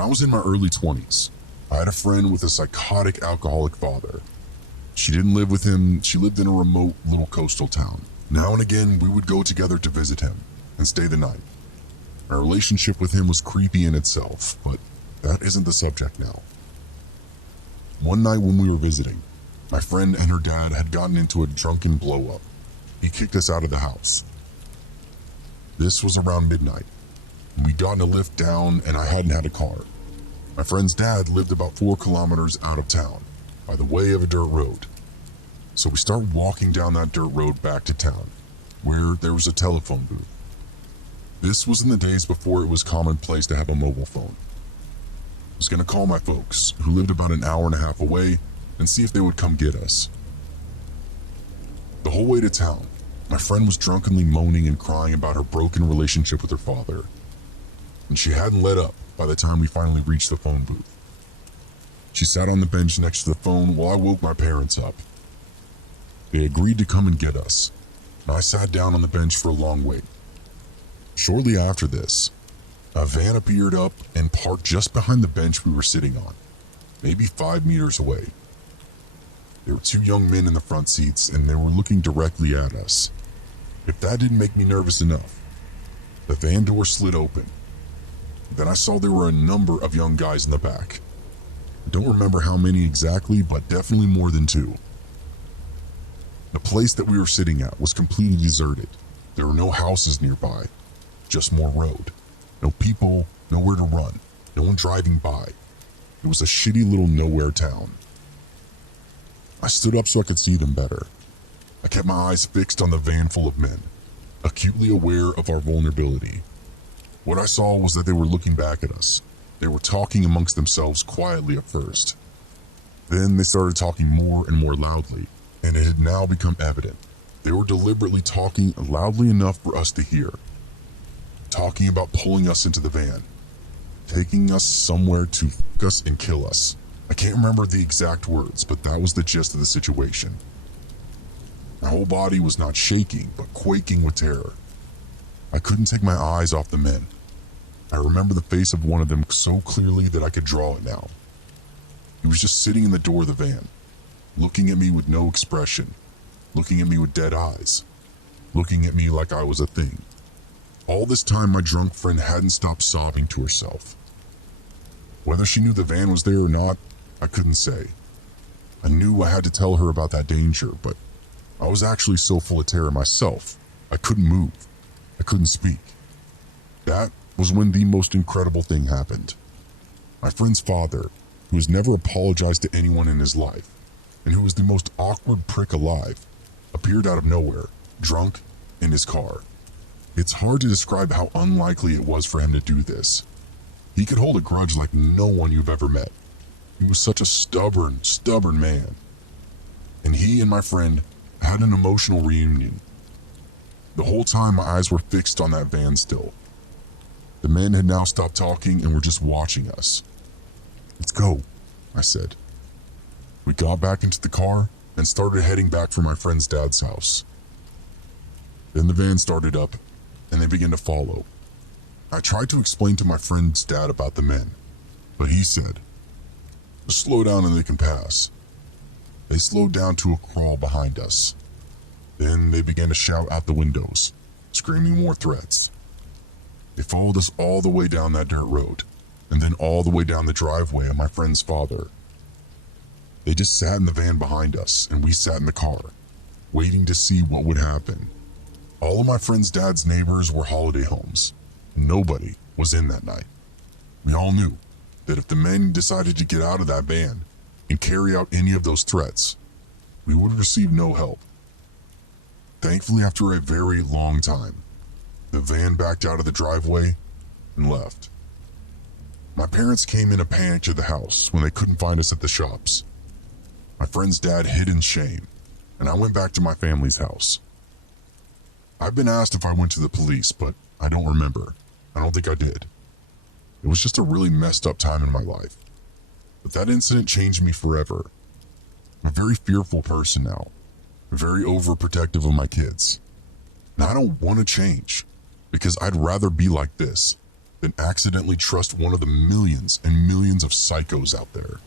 When I was in my early 20s, I had a friend with a psychotic alcoholic father. She didn't live with him, she lived in a remote little coastal town. Now and again, we would go together to visit him and stay the night. Our relationship with him was creepy in itself, but that isn't the subject now. One night when we were visiting, my friend and her dad had gotten into a drunken blow-up. He kicked us out of the house. This was around midnight. We'd gotten a lift down and I hadn't had a car. My friend's dad lived about 4 kilometers out of town, by the way of a dirt road. So we started walking down that dirt road back to town, where there was a telephone booth. This was in the days before it was commonplace to have a mobile phone. I was going to call my folks, who lived about an hour and a half away, and see if they would come get us. The whole way to town, my friend was drunkenly moaning and crying about her broken relationship with her father, and she hadn't let up by the time we finally reached the phone booth. She sat on the bench next to the phone while I woke my parents up. They agreed to come and get us, and I sat down on the bench for a long wait. Shortly after this, a van appeared up and parked just behind the bench we were sitting on, maybe 5 meters away. There were 2 young men in the front seats, and they were looking directly at us. If that didn't make me nervous enough, the van door slid open. Then I saw there were a number of young guys in the back. I don't remember how many exactly, but definitely more than 2. The place that we were sitting at was completely deserted. There were no houses nearby, just more road. No people, nowhere to run, no one driving by. It was a shitty little nowhere town. I stood up so I could see them better. I kept my eyes fixed on the van full of men, acutely aware of our vulnerability. What I saw was that they were looking back at us. They were talking amongst themselves quietly at first. Then they started talking more and more loudly, and it had now become evident. They were deliberately talking loudly enough for us to hear. Talking about pulling us into the van, taking us somewhere to fuck us and kill us. I can't remember the exact words, but that was the gist of the situation. My whole body was not shaking, but quaking with terror. I couldn't take my eyes off the men. I remember the face of one of them so clearly that I could draw it now. He was just sitting in the door of the van, looking at me with no expression, looking at me with dead eyes, looking at me like I was a thing. All this time, my drunk friend hadn't stopped sobbing to herself. Whether she knew the van was there or not, I couldn't say. I knew I had to tell her about that danger, but I was actually so full of terror myself, I couldn't move. I couldn't speak. That was when the most incredible thing happened. My friend's father, who has never apologized to anyone in his life, and who was the most awkward prick alive, appeared out of nowhere, drunk, in his car. It's hard to describe how unlikely it was for him to do this. He could hold a grudge like no one you've ever met. He was such a stubborn man. And he and my friend had an emotional reunion. The whole time my eyes were fixed on that van still. The men had now stopped talking and were just watching us. "Let's go," I said. We got back into the car and started heading back for my friend's dad's house. Then the van started up and they began to follow. I tried to explain to my friend's dad about the men, but he said, "Just slow down and they can pass." They slowed down to a crawl behind us. Then they began to shout out the windows, screaming more threats. They followed us all the way down that dirt road, and then all the way down the driveway of my friend's father. They just sat in the van behind us, and we sat in the car, waiting to see what would happen. All of my friend's dad's neighbors were holiday homes. Nobody was in that night. We all knew that if the men decided to get out of that van and carry out any of those threats, we would receive no help. Thankfully, after a very long time, the van backed out of the driveway and left. My parents came in a panic to the house when they couldn't find us at the shops. My friend's dad hid in shame, and I went back to my family's house. I've been asked if I went to the police, but I don't remember. I don't think I did. It was just a really messed up time in my life. But that incident changed me forever. I'm a very fearful person now. I'm very overprotective of my kids. And I don't want to change, because I'd rather be like this than accidentally trust one of the millions and millions of psychos out there.